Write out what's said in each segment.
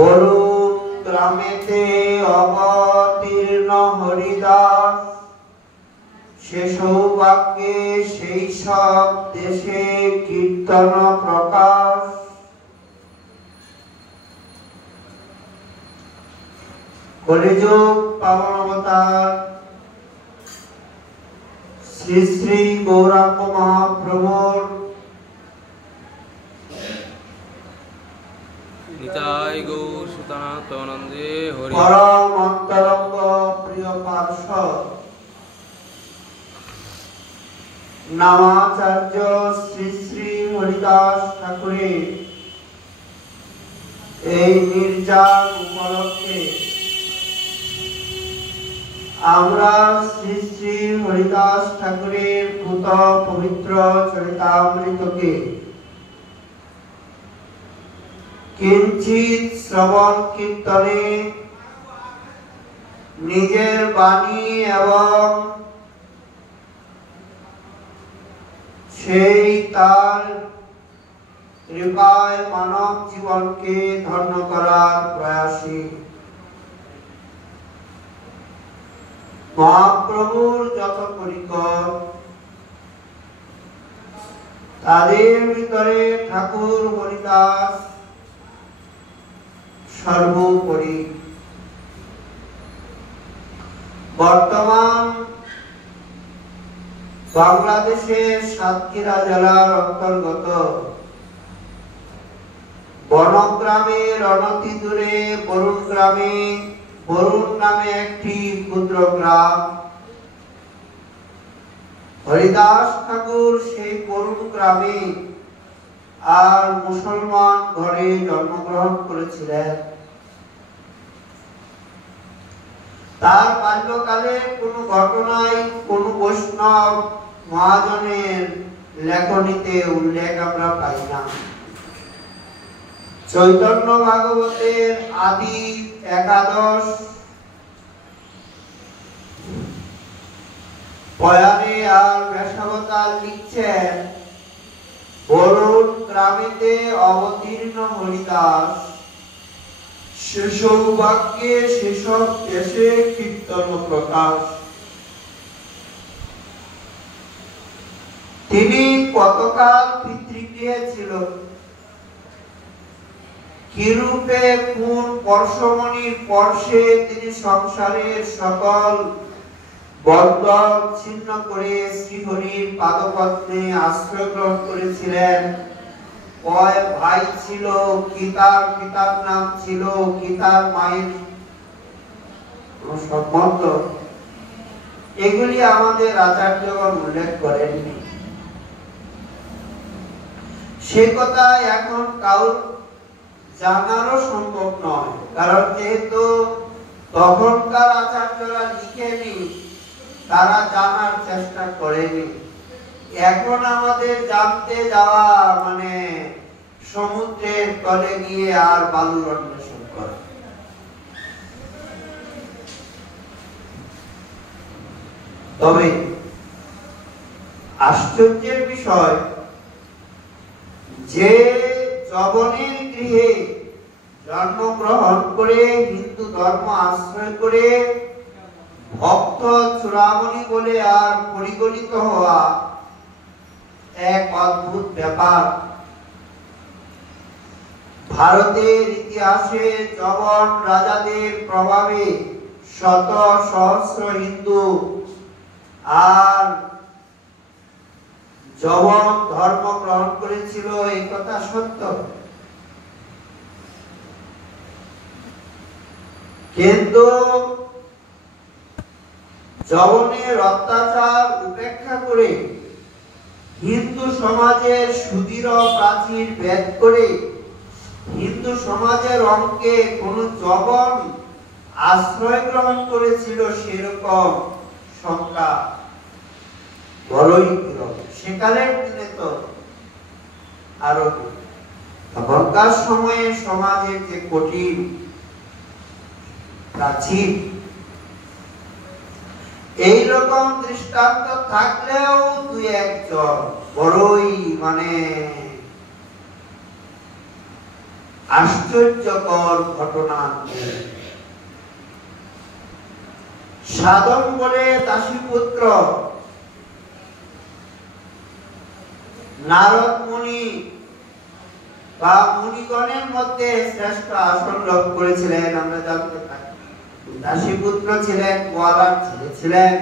বরুণ গ্রামেতে অবতীর্ণ হরিদাস, সে সৌভাগ্যে সেই সব দেশে কীর্তন প্রকাশ। কলিযুগ পাবন অবতার শ্রী শ্রী গৌরাঙ্গ মহাপ্রভুর নিতাই গৌর সুতানাত্মনন্দে হরি পরম অন্তরঙ্গ প্রিয় পার্শ্বদ নামাচার্য শ্রী শ্রী হরিদাস ঠাকুরের এই নির্যান উপলক্ষে আমরা শ্রী শ্রী হরিদাস ঠাকুরের পুত পবিত্র চরিতামৃতকে কিঞ্চিত শ্রবণ কীর্তনে নিজের বাণী এবং সেই তার কৃপায় মানব জীবনকে ধন্য করার প্রয়াসী। মহাপ্রভুর যত পরিকর, তাদের ভিতরে ঠাকুর হরিদাস সর্বোপরি। বর্তমান বাংলাদেশের সাতক্ষীরা জেলার অন্তর্গত বনগ্রামের অনতি দূরে বরুণ গ্রামে, বরুণ নামে একটি ক্ষুদ্র গ্রাম, হরিদাস ঠাকুর সেই বরুণ গ্রামে আর মুসলমান ঘরে জন্মগ্রহণ করেছিলেন। তার বাল্যকালে কোন ঘটনায় কোন বৈষ্ণব মহাজনের লেখনীতে উল্লেখ আমরা পাই না। চৈতন্য ভাগবতের আদি একাদশ পয়ারে আর বেশাবতার লিখছেন, বরুণ গ্রামেতে অবতীর্ণ হরিদাস, সে সৌভাগ্যে সেসব দেশে কীর্তন প্রকাশ। তিনি কতকাল পিতৃগৃহে ছিল, কিরূপে কোন পরশমণির পরশে তিনি সংসারের সকল বন্ধন ছিন্ন করে শ্রীহরির পাদপদ্মে আশ্রয় গ্রহণ করেছিলেন, কয় ভাই ছিল, কি তার পিতার নাম ছিল, কি তার মায়ের সম্বন্ধ, এগুলি আমাদের আচার্যগণ উল্লেখ করেননি। সে কথা এখন কাউর জানারও সম্ভব নয়, কারণ যেহেতু তখনকার আচার্যরা লিখেনি, তারা জানার চেষ্টা করেনি। এখন আমাদের জানতে যাওয়া মানে সমুদ্রের তলে গিয়ে আর বালুর অন্বেষণ করা। তবে আশ্চর্যের বিষয় যে যবনের গৃহে জন্মগ্রহণ করে হিন্দু ধর্ম আশ্রয় করে ভক্ত চূড়ামণি বলে আর পরিগণিত হওয়া এক অদ্ভুত ব্যাপার। ভারতের ইতিহাসে যবন রাজাদের প্রভাবে শত সহস্র হিন্দু আর যবন ধর্ম গ্রহণ করেছিল, এই কথা সত্য। কিন্তু যবনের অত্যাচার উপেক্ষা করে হিন্দু সমাজের সুদৃঢ় প্রাচীর ভেদ করে হিন্দু সমাজের অঙ্কে কোন যবন আশ্রয় গ্রহণ করেছিল সেরকম সংখ্যা বড়ই বিরল। সেকালের দিনে তো আরো তখনকার সময়ে সমাজের যে কঠিন প্রাচীর, এইরকম দৃষ্টান্ত থাকলেও দুই একজন বড়ই মানে আশ্চর্যকর ঘটনা। সাধন বলে দাসীপুত্র নারদ মুনি বা মুনিগণের মধ্যে শ্রেষ্ঠ আসন লাভ করেছিলেন আমরা জানতে পারি। দাসীপুত্র ছিলেন, গোয়ালার ছেলে ছিলেন।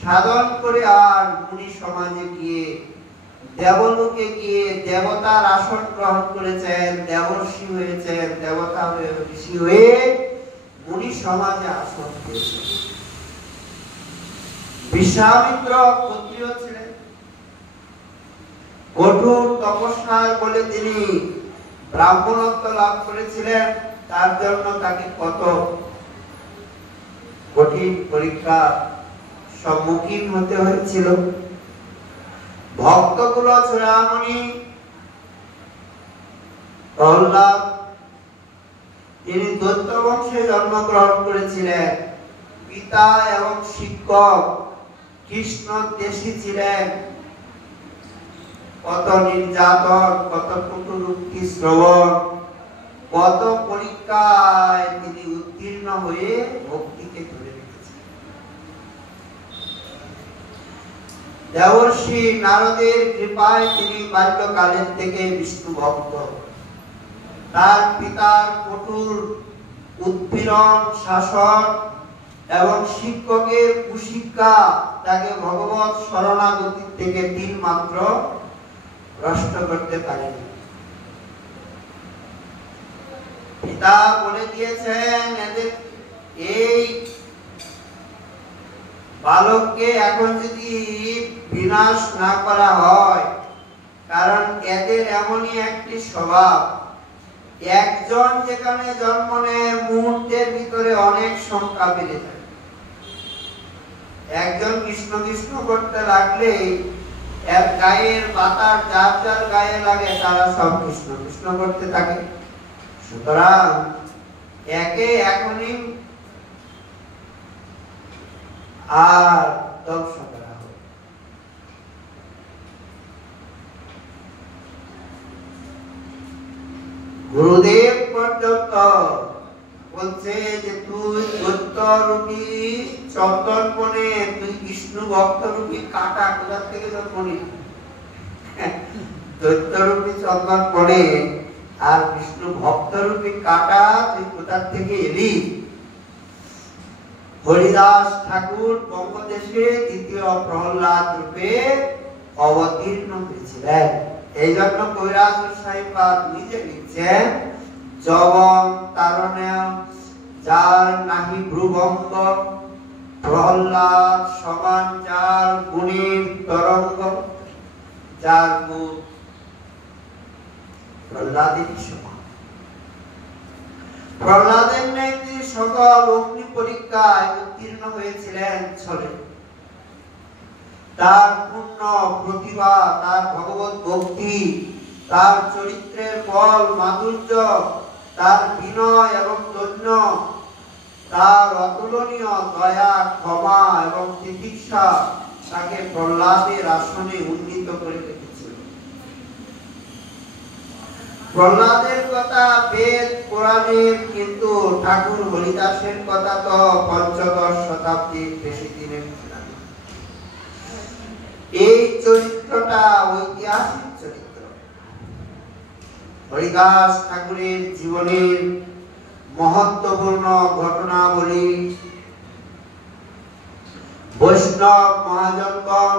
সাধন করে আর মুনি সমাজে গিয়ে দেবলোকে গিয়ে দেবতার আসন গ্রহণ করেছেন, দেবর্ষি হয়েছেন, দেবতা হয়ে ঋষি হয়ে মুনি সমাজে আসন পেয়েছেন। বিশ্বামিত্র ক্ষত্রিয় ছিলেন, কঠোর তপস্যার বলে তিনি ব্রাহ্মণত্ব লাভ করেছিলেন। তার জন্য তাকে কত কঠিন পরীক্ষা সম্মুখীন হতে হয়েছিল। ভক্তগুলো চূড়ামণি প্রহ্লাদ, তিনি দৈত্য বংশে জন্মগ্রহণ করেছিলেন। পিতা এবং শিক্ষক কৃষ্ণ দেশী ছিলেন। কত নির্যাতন, কত কটূক্তি শ্রবণ, কত পরীক্ষায় তিনি উত্তীর্ণ হয়ে ভক্তিকে ধরে রেখেছেন। দেবর্ষি নারদের কৃপায় তিনি বাল্যকালের থেকে বিষ্ণু ভক্ত। তার পিতার কঠোর উৎপীড়ন, শাসন এবং শিক্ষকের কুশিক্ষা তাকে ভগবত শরণাগতি থেকে তিন মাত্র ভ্রষ্ট করতে পারেনি। পিতা বলে দিয়েছেন, এদের এই বালককে এখন যদি বিনাশ না করা হয়, কারণ এদের এমনই একটি স্বভাব, একজন যেখানে জন্ম নেয় মুহূর্তের ভিতরে অনেক সংখ্যা বেড়ে যায়। একজন কৃষ্ণ কৃষ্ণ করতে লাগলে এর গায়ের বাতাস যার যার গায়ে লাগে তারা সব কৃষ্ণ কৃষ্ণ করতে থাকে। সুতরাং একে এখনই আর ধ্বংস করা হবে। গুরুদেব পর্যন্ত বলছে যে তুই দৈত্যরূপী চন্দন বনে, তুই বিষ্ণু ভক্তরূপী কাটা কোথা থেকে জন্ম নিলি? দৈত্যরূপী চন্দন বনে আর বিষ্ণু ভক্তরূপী কাটা তুই কোথা থেকে এলি? হরিদাস ঠাকুর বঙ্গদেশে দ্বিতীয় প্রহ্লাদ রূপে অবতীর্ণ হয়েছিলেন। এই জন্য কৈলাসের সাহিবপাদ নিজে লিখছেন, জবং তারণেয় যার নাহি ভ্রুভঙ্গ, প্রহ্লাদ সমান যার গুণের তরঙ্গ। যার মুখ প্রহ্লাদের সমান। প্রহ্লাদের ন্যায় তিনি সকল অগ্নি পরীক্ষায় উত্তীর্ণ হয়েছিলেন ছলে। তার পূর্ণ প্রতিভা, তার ভগবত ভক্তি, তার চরিত্রের বল মাধুর্য, তার বিনয় এবং দৈন্য, তার অতুলনীয় দয়া, ক্ষমা এবং তিতিক্ষা তাকে প্রহ্লাদের আসনে উন্নীত করে রেখেছিল। প্রহ্লাদের কথা বেদ পুরাণের, কিন্তু ঠাকুর হরিদাসের কথা তো পঞ্চদশ শতাব্দীর বেশি দিনের। এই চরিত্রটা ঐতিহাসিক চরিত্র। হরিদাস ঠাকুরের জীবনের মহত্বপূর্ণ ঘটনাবলী বৈষ্ণব মহাজনগণ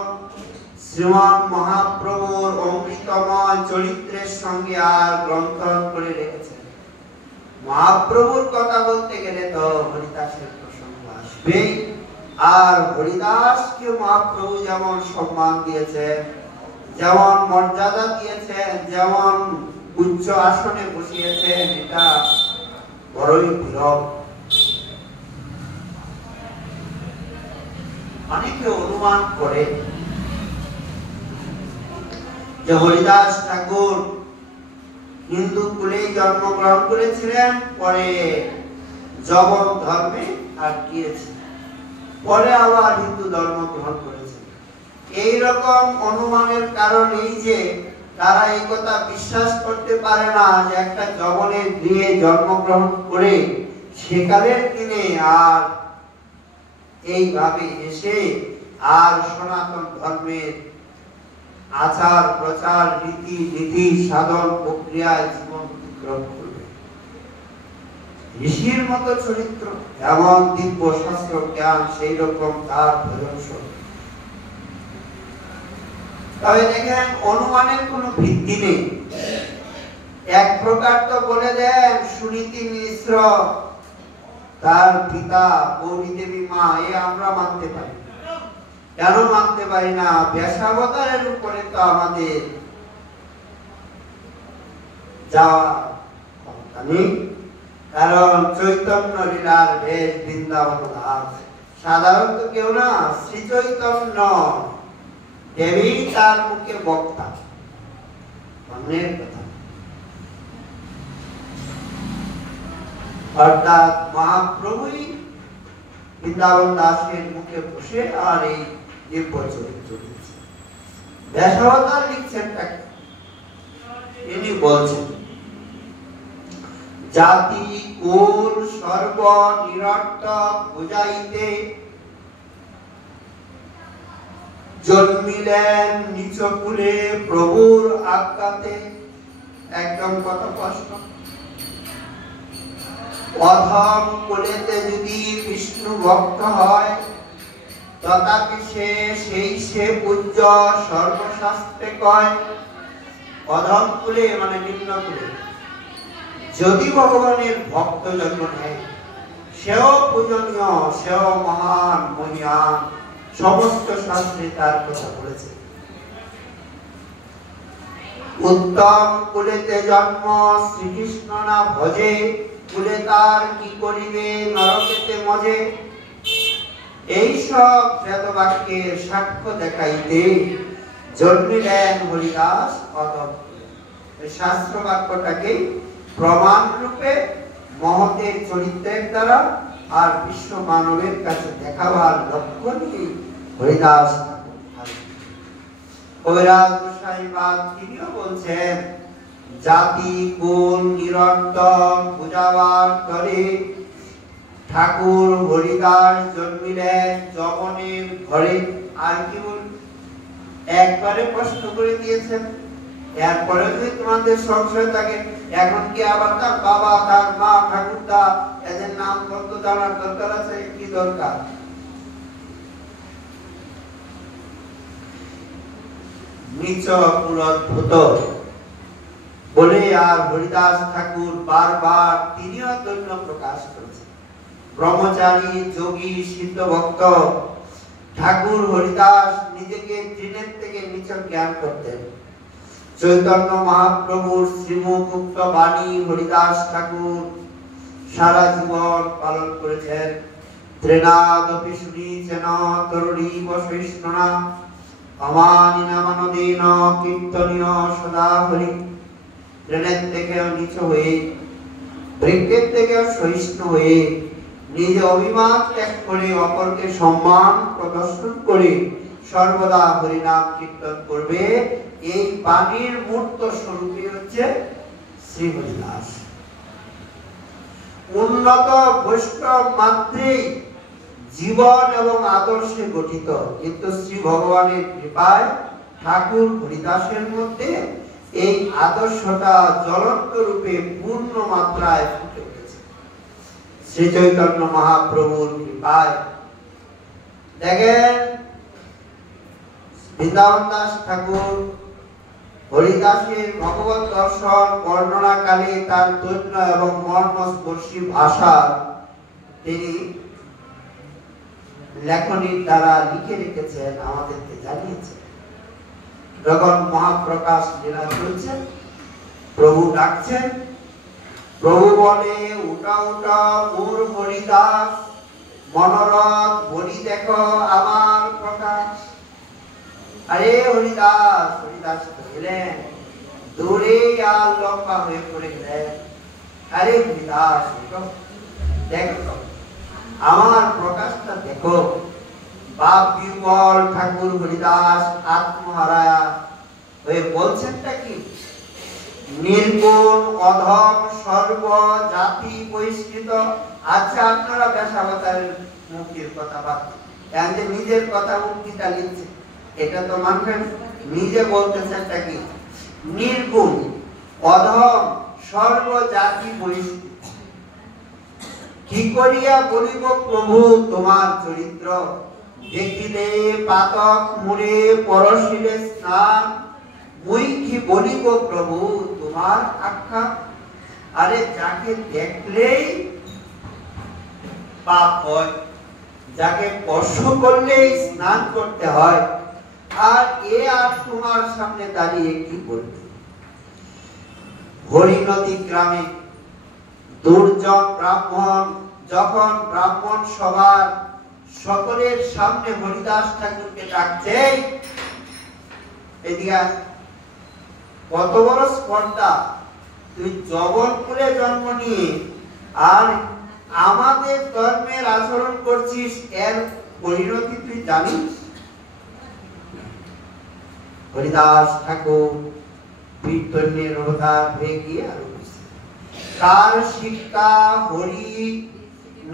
শ্রীমান মহাপ্রভুর অমৃতময় চরিত্রের সঙ্গে আর গ্রন্থন করে রেখেছেন। মহাপ্রভুর কথা বলতে গেলে তো হরিদাসের প্রসঙ্গ আসবেই। আর হরিদাসকে মহাপ্রভু যেমন সম্মান দিয়েছেন, যেমন মর্যাদা দিয়েছেন, যেমন উচ্চ আসনে বসিয়েছেন, এটা বড়ই বিরল। অনেকে অনুমান করে যে হরিদাস ঠাকুর হিন্দু কুলেই জন্মগ্রহণ করেছিলেন, পরে জবন ধর্মে আর গিয়েছিলেন, পরে আবার হিন্দু ধর্ম গ্রহণ করেছেন। এইরকম অনুমানের কারণ এই যে তারা এই কথা বিশ্বাস করতে পারে না যে একটা যবনের গৃহে জন্মগ্রহণ করে সেকালের দিনে আর এইভাবে এসে আর সনাতন ধর্মের আচার প্রচার রীতি নীতি সাধন প্রক্রিয়ায় জীবন অতিক্রম করবে। ঋষির মতো চরিত্র, এমন দিব্য শাস্ত্র জ্ঞান, সেই রকম তার ভজন শোনে। তবে দেখেন অনুমানের কোনো ভিত্তি নেই। এক প্রকার তো বলে দেন সুনীতি মিশ্র তার পিতা গৌরী দেবী মা, এ আমরা মানতে পারি। কেন মানতে পারি না? ব্যাসাবতারের উপরে তো আমাদের যাওয়া ক্ষমতা নেই, কারণ চৈতন্য লীলার বেশ বৃন্দাবন দাস সাধারণত কেউ না, শ্রী চৈতন্য দেবী তার মুখে বক্তা, অন্যের কথা। অর্থাৎ মহাপ্রভুই বৃন্দাবন দাসের মুখে বসে আর এই দিব্য চরিত্র লিখছেন। ব্যাসাবতার লিখছেন তাকে, ইনি বলছেন জাতি কুল সর্ব নিরর্থক বুঝাইতে জন্মিলেন নিচ কুলে প্রভুর আজ্ঞাতে। একদম কথা স্পষ্ট। অধম কুলেতে যদি বিষ্ণু ভক্ত হয় তথাপি সে পূজ্য সর্বশাস্ত্রে কয়। অধম কুলে মানে নিম্ন কুলে যদি ভগবানের ভক্ত জন্ম নেয় সেও পূজনীয়, সেও মহান মহিয়ান, সমস্ত শাস্ত্রে তার কথা বলেছে। উত্তম কুলেতে জন্ম শ্রীকৃষ্ণ না ভজে, কুলে তার কি করিবে নরকেতে মজে। এইসব বেদবাক্যের সাক্ষ্য দেখাইতে জন্মিলেন হরিদাস অধম। শাস্ত্র বাক্যটাকে প্রমাণ রূপে মহতের চরিত্রের দ্বারা আর বিশ্ব মানবের কাছে দেখাবার লক্ষ্য নিয়ে হরিদাস কবিরাজ গোসাইবাদ তিনিও বলছেন জাতি কুল নিরন্তর বুঝাবার তরে ঠাকুর হরিদাস জন্মিলেন যবনের ঘরে। আর কি বল, একবারে প্রশ্ন করে দিয়েছেন। এরপরে যদি তোমাদের সংশয় থাকে, এখন কি আবার তার বাবা, তার মা, ঠাকুরদা এদের নাম বলতে জানার দরকার আছে? কি দরকার? নিচ কুলদ্ভূত বলে আর হরিদাস ঠাকুর বারবার তিনিও দৈন্য প্রকাশ করেছেন। ব্রহ্মচারী যোগী সিদ্ধ ভক্ত ঠাকুর হরিদাস নিজেকে তৃণের থেকে নিচ জ্ঞান করতেন। চৈতন্য মহাপ্রভুর শ্রীমুখ উক্ত বাণী হরিদাস ঠাকুর সারা জীবন পালন করেছেন। ত্রেনাদপি শুনিছেন তরুণীব সহিষ্ণুনা অমানিনা মানদেন কীর্তনীয় সদা হরি। ত্রেনের থেকেও নিচু হয়ে, বৃক্ষের থেকেও সহিষ্ণু হয়ে, নিজে অভিমান ত্যাগ করে অপরকে সম্মান প্রদর্শন করে সর্বদা হরিনাম কীর্তন করবে। এই বাণীর মূর্ত স্বরূপই হচ্ছে শ্রী হরিদাস। উন্নত বৈষ্ণব মাত্রেই জীবন এবং আদর্শে গঠিত, কিন্তু শ্রী ভগবানের কৃপায় ঠাকুর হরিদাসের মধ্যে এই আদর্শটা জ্বলন্ত রূপে পূর্ণ মাত্রায় ফুটে উঠেছে শ্রী চৈতন্য মহাপ্রভুর কৃপায়। দেখেন বৃন্দাবন দাস ঠাকুর হরিদাসের ভগবত দর্শন বর্ণনাকালে তার দৈন্য এবং মর্মস্পর্শী ভাষা তিনি লেখনীর দ্বারা লিখে রেখেছেন, আমাদেরকে জানিয়েছেন। যখন মহাপ্রকাশ লীলা চলছে, প্রভু ডাকছেন, প্রভু বলে উঠা উঠা মোর হরিদাস, মনোরথ বলি দেখো আমার প্রকাশ। আরে হরিদাস, হরিদাস গেলেন দূরে আর লম্বা হয়ে পড়ে গেলেন। আরে হরিদাস দেখো আমার প্রকাশটা দেখো। বাপ বিহ্বল ঠাকুর হরিদাস আত্মহারা ওই বলছেনটা কি? নির্গুণ, অধম, সর্ব জাতি বহিষ্কৃত। আচ্ছা, আপনারা ব্যাসাবতারের মুক্তির কথা ভাবছেন, যে নিজের কথা মুক্তিটা লিখছে, এটা তো মানবেন। নিজে বলতেছেনটা কি? নির্গুণ, অধম, সর্ব জাতি বহিষ্কৃত। কি করিয়া বলিব প্রভু তোমার চরিত্র, দেখিলে পাতক মুড়ে পরশিলে স্নান, মুই কি বলিব প্রভু তোমার আখ্যা। আরে যাকে দেখলেই পাপ হয়, যাকে স্পর্শ করলেই স্নান করতে হয়, আর আর তোমার সামনে দাঁড়িয়ে কি বলবে? হরিনদী গ্রামে দুর্জন ব্রাহ্মণ যখন ব্রাহ্মণ সভার সকলের সামনে হরিদাস ঠাকুরকে ডাকছে, এদিকে কত বড় স্পর্ধা! তুই জবলপুরে জন্ম নিয়ে আর আমাদের ধর্মের আচরণ করছিস, এর পরিণতি তুই জানিস? হরিদাস ঠাকুর কীর্তনের অবতার হয়ে গিয়ে আর কার শিক্ষা হরি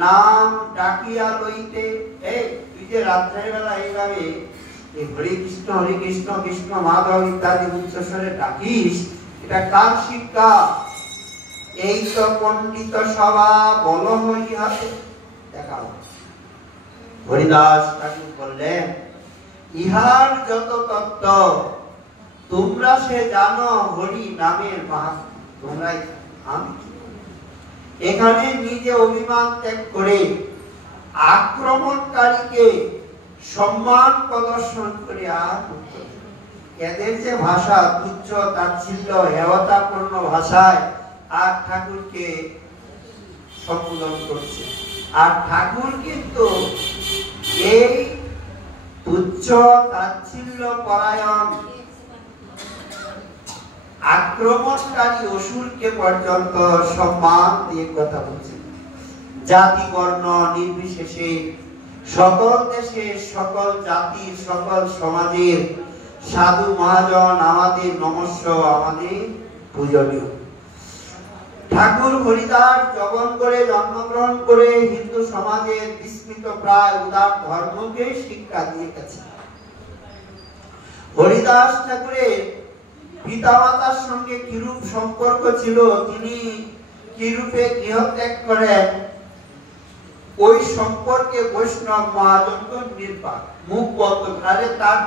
নাম ডাকিয়া লইতে। এই তুই যে রাত্রের বেলা এইভাবে হরে কৃষ্ণ কৃষ্ণ মাধব ইত্যাদি উচ্চস্বরে ডাকিস, এটা কার শিক্ষা? এই তো পণ্ডিত সভা বল হইহাতে দেখাও। হরিদাস ঠাকুর বললেন, ইহার যত তত্ত্ব তোমরা সে জানো, হরি নামের মাহাত্ম্য তোমরাই। আমি এখানে নিজে অভিমান ত্যাগ করে আক্রমণকারীকে সম্মান প্রদর্শন করে আর এদের যে ভাষা তুচ্ছ তাচ্ছিল্য হেয়তাপূর্ণ ভাষায় আর ঠাকুরকে সম্বোধন করছে। আর ঠাকুর কিন্তু এই তুচ্ছ তাচ্ছিল্য পরায়ণ আক্রমণকারী অসুরকে পর্যন্ত সম্মান দিয়ে কথা বলছেন। জাতি বর্ণ নির্বিশেষে সকল দেশে সকল জাতি সকল সমাজের সাধু মহাজন আমাদের নমস্য, আমাদের পূজনীয়। ঠাকুর হরিদাস জবন করে জন্মগ্রহণ করে হিন্দু সমাজের বিস্মৃত প্রায় উদার ধর্মকে শিক্ষা দিয়ে গেছে। হরিদাস ঠাকুরের পিতামাতার সঙ্গে কিরূপ সম্পর্ক ছিল, তিনি কিরূপে গৃহত্যাগ করেন, ওই সম্পর্কে বৈষ্ণব মহাজনক নির্বাক মুখ বন্ধ। আরে তার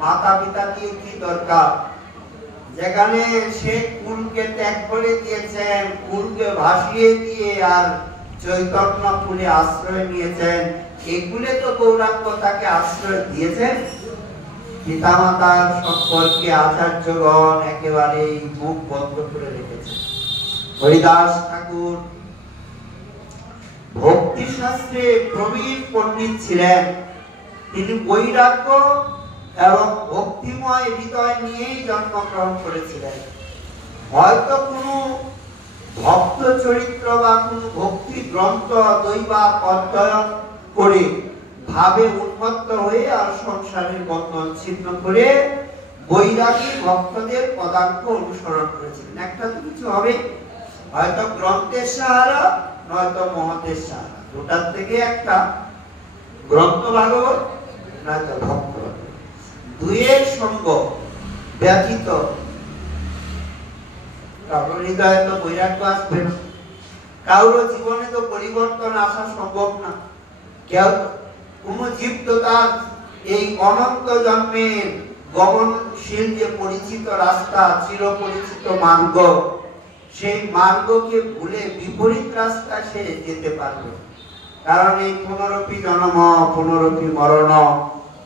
মাতা পিতা দিয়ে কি দরকার? যেখানে সে কুলকে ত্যাগ করে দিয়েছেন, কুলকে ভাসিয়ে দিয়ে আর চৈতন্য কুলে আশ্রয় নিয়েছেন, এগুলো তো গৌরাঙ্গ তাকে আশ্রয় দিয়েছেন। পিতামাতার সম্পর্কে আচার্যগণ একেবারে মুখ বন্ধ করে রেখেছেন। হরিদাস ঠাকুর ভক্তি শাস্ত্রে প্রবীণ পণ্ডিত ছিলেন। তিনি বৈরাগ্য এবং ভক্তিময় হৃদয় নিয়েই জন্মগ্রহণ করেছিলেন। হয়তো কোনো ভক্ত চরিত্র বা কোনো ভক্তি গ্রন্থ দৈবাত অধ্যয়ন করে ভাবে উন্মত্ত হয়ে আর সংসারের বন্ধন ছিন্ন করে বৈরাগী ভক্তদের পদাঙ্ক অনুসরণ করেছিলেন। একটা তো কিছু হবে, হয়তো গ্রন্থের সাহারা নয়তো মহতের সাহারা, দুটার থেকে একটা, গ্রন্থ ভাগবত নয়তো ভক্ত। দুইয়ের সঙ্গ ব্যতীত কারোর হৃদয়ে তো বৈরাগ্য আসবে না, কারোর জীবনে তো পরিবর্তন আসা সম্ভব না। কেউ কোন জীব তো তার এই অনন্ত জন্মের গমনশীল যে পরিচিত রাস্তা, চিরপরিচিত মার্গ, সেই মার্গকে ভুলে বিপরীত রাস্তা সে যেতে পারবে। কারণ এই পুনরপি জন্ম পুনরপি মরণ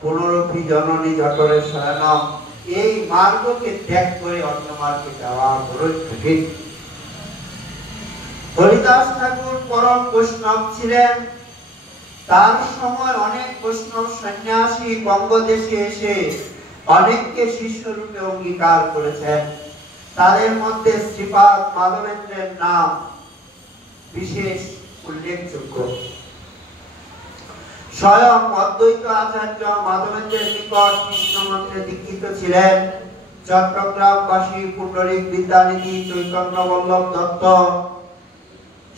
পুনরপি জননী জঠরে শয়ন, এই মার্গকে ত্যাগ করে অন্য মার্গে যাওয়া বড়ই কঠিন। হরিদাস ঠাকুর পরম বৈষ্ণব ছিলেন। তার সময় অনেক বৈষ্ণব সন্ন্যাসী বঙ্গদেশে এসে অনেককে শিষ্য রূপে অঙ্গীকার করেছেন। তাদের মধ্যে শ্রীপাদ মাধবেন্দ্রের নাম বিশেষ উল্লেখযোগ্য। স্বয়ং অদ্বৈত আচার্য মাধবেন্দ্রের নিকট কৃষ্ণ মন্ত্রে দীক্ষিত ছিলেন। চট্টগ্রামবাসী পুণ্ডরিক বিদ্যানিধি, চৈতন্য বল্লভ দত্ত,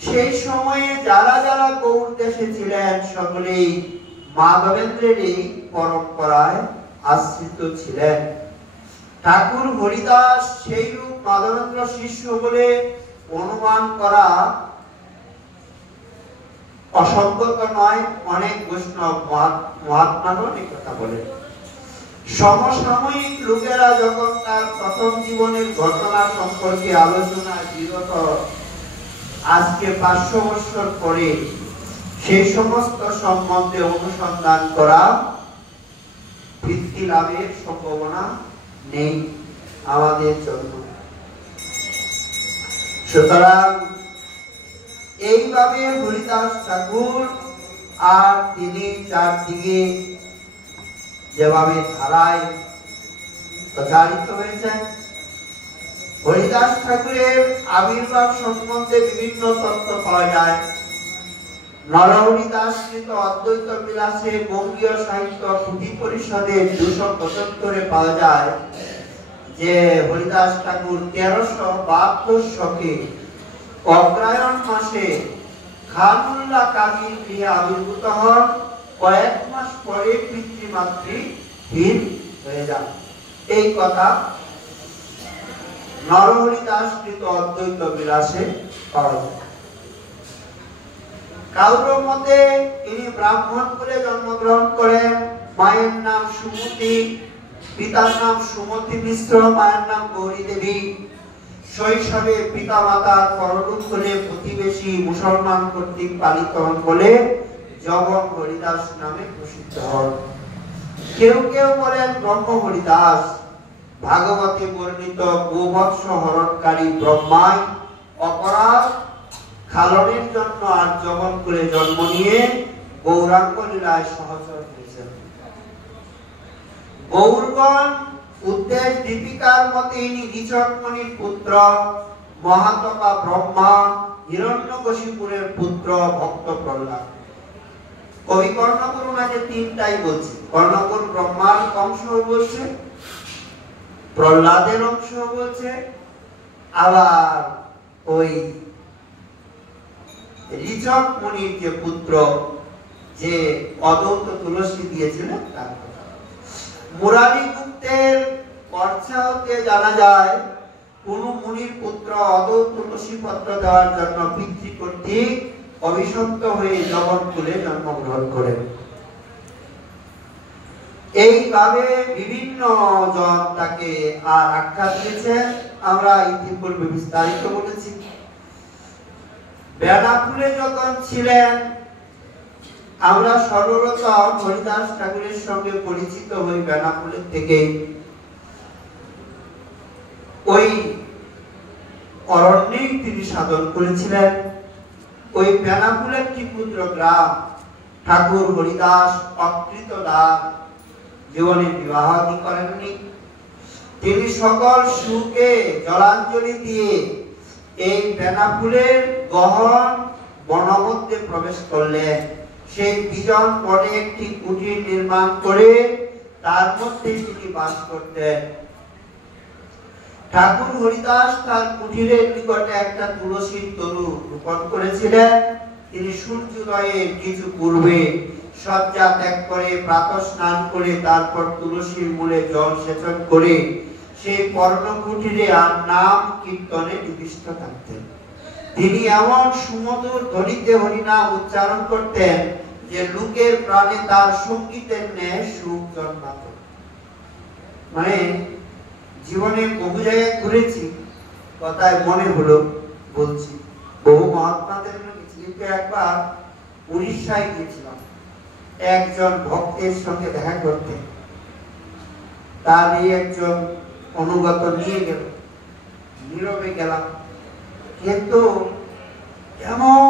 সেই সময়ে যারা যারা গৌড় দেশে ছিলেন সকলেই মাধবেন্দ্রের এই পরম্পরায় আশ্রিত ছিলেন। ঠাকুর হরিদাস সেই রূপ মাধবেন্দ্র শিষ্য বলে অনুমান করা অসঙ্গত নয়। অনেক বৈষ্ণব মহাত্মারও এই কথা বলেন। সমসাময়িক লোকেরা যখন তার প্রথম জীবনের ঘটনা সম্পর্কে আলোচনায় বিরত, আজকে 500 বছর পরে সেই সমস্ত সম্বন্ধে অনুসন্ধান করা ভিত্তি লাভের সম্ভাবনা নেই আমাদের জন্য। সুতরাং এইভাবে হরিদাস ঠাকুর আর তিনি চারদিকে যেভাবে ধারায় প্রচারিত হয়েছেন, হরিদাস ঠাকুরের আবির্ভাব সম্বন্ধে বিভিন্ন তথ্য পাওয়া যায়। নরহরিদাসকৃত অদ্বৈত বিলাসে বঙ্গীয় সাহিত্য পুঁথি পরিষদের 275 পাওয়া যায় যে হরিদাস ঠাকুর 1372 শকে অগ্রহায়ণ মাসে খানুল্লাহ কাজীর গৃহে আবির্ভূত হন। কয়েক মাস পরে পিতৃমাতৃহীন হয়ে যান। এই কথা নরহরিদাসকৃত অদ্বৈত বিলাসে পাওয়া যায়। কারোর মতে ইনি ব্রাহ্মণ কুলে জন্মগ্রহণ করেন। মায়ের নাম সুমতি, পিতার নাম সুমতি মিশ্র, মায়ের নাম গৌরী দেবী। শৈশবে পিতা মাতার পরলোক হলে প্রতিবেশী মুসলমান কর্তৃক পালিত হন বলে জগন হরিদাস নামে প্রসিদ্ধ হন। কেউ কেউ বলেন ব্রহ্ম হরিদাস। ভাগবতে বর্ণিত গোবৎস হরণকারী ব্রহ্মাই অপরাধ খালনের জন্য আর জগন কুলে জন্ম নিয়ে গৌরাঙ্গ লীলায় সহচর হয়েছেন। গৌরগণ উদ্দেশ দীপিকার মতে ইনি ঋষভমণির পুত্র, মহাতপা ব্রহ্মা, হিরণ্যকশিপুরের পুত্র, ভক্ত প্রহ্লাদ। কবি কর্ণপুর ওনাকে তিনটাই বলছে। কর্ণপুর ব্রহ্মার অংশ বলছে, প্রহ্লাদের অংশ বলছে, আবার ওই ঋষভমণির যে পুত্র, যে অদৌত তুলসী দিয়েছিলেন তার কথা। মুরারি গুপ্তের পর্চা হতে জানা যায় কোন মুনির পুত্র অদৌত তুলসী পত্র দেওয়ার জন্য পিতৃ কর্তৃক অভিশপ্ত হয়ে জগৎকুলে জন্মগ্রহণ করেন। এইভাবে বিভিন্ন জন তাকে আর আখ্যা দিয়েছেন। আমরা ইতিপূর্বে বিস্তারিত বলেছি। বেনাপুরে যখন ছিলেন, আমরা সর্বপ্রথম হরিদাস ঠাকুরের সঙ্গে পরিচিত হই বেনাপুরের থেকে। ওই অরণ্যেই তিনি সাধন করেছিলেন। ওই বেনাপুরের একটি ক্ষুদ্র গ্রাম। ঠাকুর হরিদাস অকৃত দান, জীবনে বিবাহ করেননি। তিনি সকল সুখে জলাঞ্জলি দিয়ে এই বেনাপুরের গহন বনমধ্যে প্রবেশ করলেন। সেই বিজন বনে একটি কুটির নির্মাণ করে তার মধ্যে তিনি বাস করতেন। ঠাকুর হরিদাস তার কুটিরের নিকটে একটা তুলসীর তরু রোপণ করেছিলেন। তিনি সূর্যোদয়ের কিছু পূর্বে শয্যা ত্যাগ করে প্রাতঃ স্নান করে তারপর তুলসীর মূলে জল সেচন করে সেই পর্ণ কুটিরে আর নাম কীর্তনে নিবিষ্ট থাকতেন। তিনি এমন সুমধুর ধ্বনিতে হরিনাম উচ্চারণ করতেন যে লোকের প্রাণে তার সঙ্গীতের ন্যায় সুখ জন্মাত। মানে জীবনে বহু জায়গায় ঘুরেছি, কথায় মনে হলো বলছি। বহু মহাত্মাদের গেছি, কিন্তু একবার উড়িষ্যায় গিয়েছিলাম একজন ভক্তের সঙ্গে দেখা করতে। তারই একজন অনুগত নিয়ে গেল, নীরবে গেলাম। কিন্তু এমন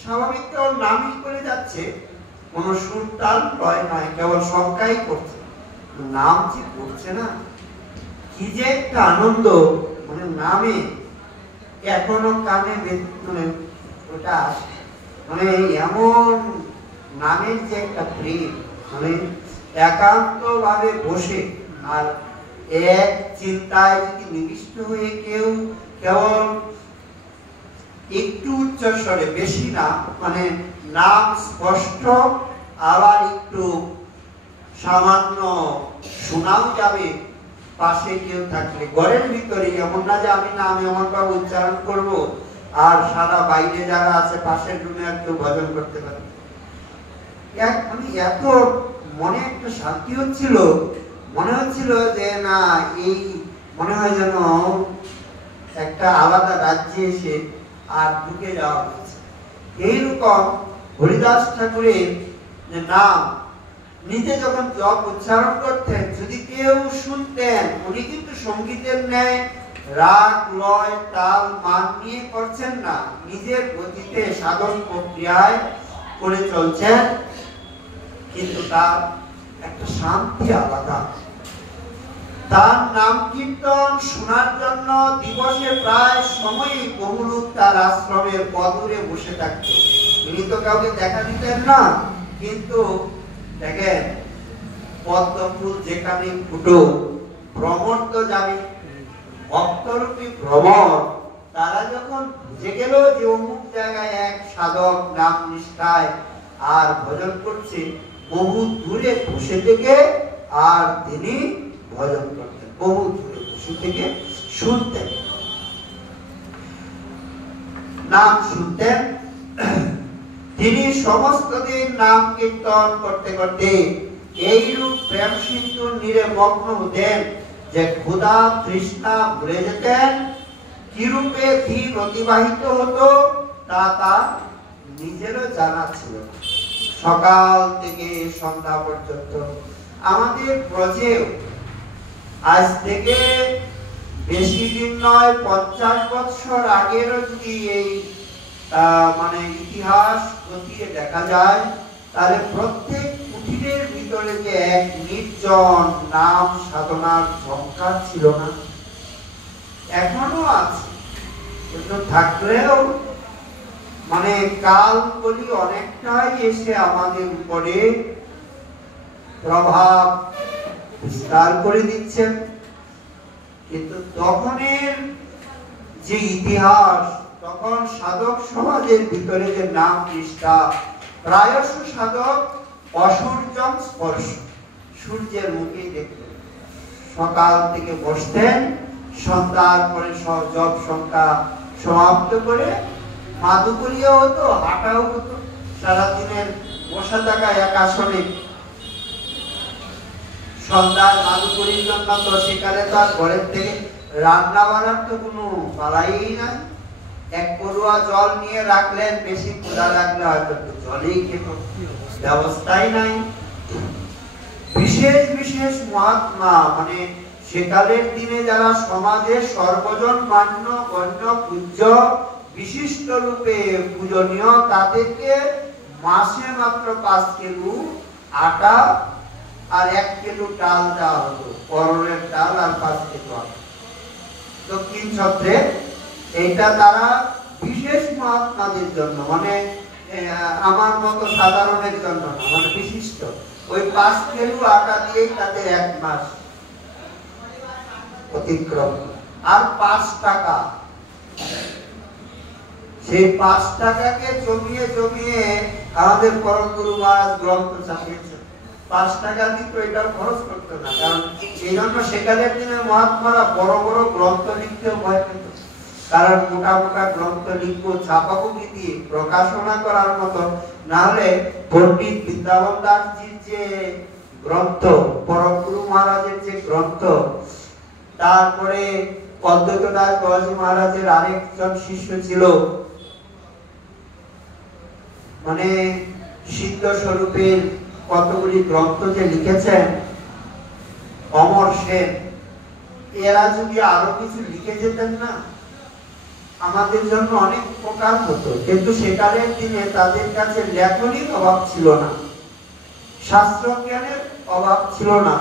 স্বাভাবিক কেবল নামই করে যাচ্ছে, কোন সুর তাল লয় নয়, কেবল সংখ্যাই করছে, নাম যে করছে না। কি যে একটা আনন্দ, মানে নামে এখনো কানে মানে ওটা মানে এমন নামের যে একটা প্রেম, মানে একান্ত ভাবে বসে আর এক চিন্তায় যদি নিবিষ্ট হয়ে কেউ কেবল একটু উচ্চস্বরে, বেশি না, মানে নাম স্পষ্ট আবার একটু সামান্য শোনাও যাবে, পাশে কেউ থাকলে, ঘরের ভিতরে, এমন না যে আমি নাম এমন ভাবে উচ্চারণ করব আর সারা বাইরে যারা আছে পাশের রুমে আর কেউ ভজন করতে পারে। মানে এত মনে একটা শান্তি হচ্ছিল, মনে হচ্ছিল যে না, এই মনে হয় যেন একটা আলাদা রাজ্যে এসে আর ঢুকে যাওয়া হয়েছে। এইরকম হরিদাস ঠাকুরের যে নাম নিজে যখন জপ উচ্চারণ করতেন, যদি কেউ শুনতেন, উনি কিন্তু সঙ্গীতের ন্যায় রাগ লয় তাল মান নিয়ে করছেন না, নিজের গতিতে সাধন প্রক্রিয়ায় করে চলছেন, কিন্তু তার একটা শান্তি আলাদা। তার নাম কীর্তন শোনার জন্য দিবসে প্রায় সময়ই বহু লোক তার আশ্রমের পদূরে বসে থাকত। তিনি তো কাউকে দেখা দিতেন না, কিন্তু দেখেন পদ্ম ফুল যেখানে ফুটো, ভ্রমর তো জানি, ভক্তরূপী ভ্রমর, তারা যখন বুঝে গেল যে অমুক জায়গায় এক সাধক নাম নিষ্ঠায় আর ভজন করছে, বহু দূরে বসে থেকে আর তিনি ভজন করতেন, বহু দূরে বসে থেকে শুনতেন, নাম শুনতেন। তিনি সমস্ত দিন নাম কীর্তন করতে করতে এইরূপ প্রেম সিন্ধুর নীরে মগ্ন হতেন যে ক্ষুধা তৃষ্ণা ভুলে যেতেন। কিরূপে দিন অতিবাহিত হতো তা তার নিজেরও জানা ছিল না। সকাল থেকে সন্ধ্যা পর্যন্ত আমাদের ব্রজেও আজ থেকে বেশি দিন নয়, 50 বছর আগেরও যদি এই মানে ইতিহাস খতিয়ে দেখা যায়, তাহলে প্রত্যেক কুটিরের ভিতরে যে এক নির্জন নাম সাধনার ঝঙ্কার ছিল না, এখনো আছে, কিন্তু থাকলেও মানে কাল বলি অনেকটাই এসে আমাদের উপরে প্রভাব বিস্তার করে দিচ্ছেন। কিন্তু তখনের যে ইতিহাস, তখন সাধক সমাজের ভিতরে যে নাম নিষ্ঠা, প্রায়শ সাধক অসূর্যং স্পর্শ, সূর্যের মুখে দেখতেন, সকাল থেকে বসতেন, সন্ধ্যার পরে জপ সংখ্যা সমাপ্ত করে মাদুকরিয়া হতো, হাঁটাও হতো, সারাদিনের বসা থাকা এক আসনে সন্ধ্যায় মাদুকরির জন্য তো সেখানে তো আর ঘরের থেকে রান্না বান্নার তো কোনো বালাই নাই। এক পড়ুয়া জল নিয়ে রাখলেন, বেশি ক্ষুধা লাগলে হয়তো জলেই খেত, ব্যবস্থাই নাই। বিশেষ বিশেষ মহাত্মা, মানে সেকালের দিনে যারা সমাজের সর্বজন মান্য গণ্য পূজ্য বিশিষ্ট রূপে পূজনীয়, তাদেরকে মাসে মাত্র 5 কিলো আটা আর 1 কিলো ডাল দেওয়া হতো, করলের ডাল আর 5 কিলো আটা দক্ষিণ ছত্রে। এইটা তারা বিশেষ মহাত্মাদের জন্য, মানে আমার মতো সাধারণের জন্য না, মানে বিশিষ্ট। ওই 5 কিলো আটা দিয়েই তাদের 1 মাস অতিক্রম। আর 5 টাকা, সেই 5 টাকাকে জমিয়ে জমিয়ে আমাদের পরম গুরু মহারাজ গ্রন্থ ছাপিয়েছেন। 5 টাকা দিত, এটাও খরচ করতো না, কারণ এই জন্য সেকালের দিনে মহাত্মারা বড় বড় গ্রন্থ লিখতেও ভয় পেত, কারণ মোটা মোটা গ্রন্থ লিখবো, ছাপাবো কি দিয়ে, প্রকাশনা করার মতো না হলে পণ্ডিত বৃন্দাবন দাসজির যে গ্রন্থ, পরম গুরু মহারাজের যে গ্রন্থ, তারপরে অদ্বৈত দাস বাবাজি মহারাজের আরেকজন শিষ্য ছিল, মানে সিদ্ধ স্বরূপের কতগুলি গ্রন্থ যে লিখেছেন অমর সেন, এরা যদি আরো কিছু লিখে যেতেন না, আমাদের জন্য অনেক উপকার হতো। কিন্তু সেকালের দিনে তাদের কাছে লেখনীর অভাব ছিল না, শাস্ত্র জ্ঞানের অভাব ছিল না,